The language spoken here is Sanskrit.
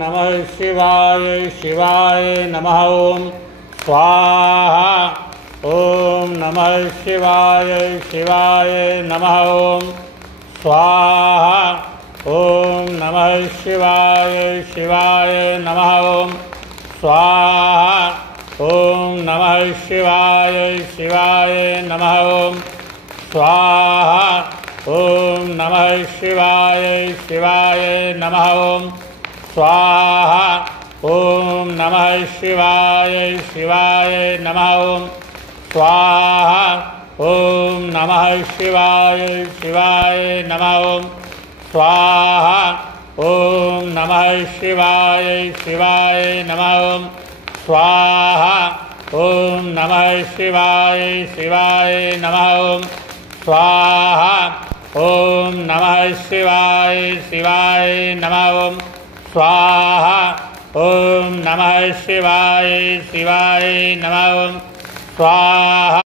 नमः शिवाय शिवाय नमः ओम स्वाहा। ओम नमः शिवाय शिवाय नमः ओम स्वाहा। ओम नमः शिवाय शिवाय नमः ओम स्वाहा। ओम नमः शिवाय शिवाय नमः ओम स्वाहा। ओम नमः शिवाय शिवाय नमः ओम स्वाहा। ओम नमः शिवाय शिवाय नमः ओम स्वाहा। ओम नमः शिवाय शिवाय नमः ओम स्वाहा। ओम नमः शिवाय शिवाय नमः ओम स्वाहा। ओम नमः शिवाय शिवाय नमः ओम स्वाहा। ओम नमः शिवाय शिवाय नमः ओम स्वाहा। ओम नमः शिवाय शिवाय नमः ओम स्वाहा।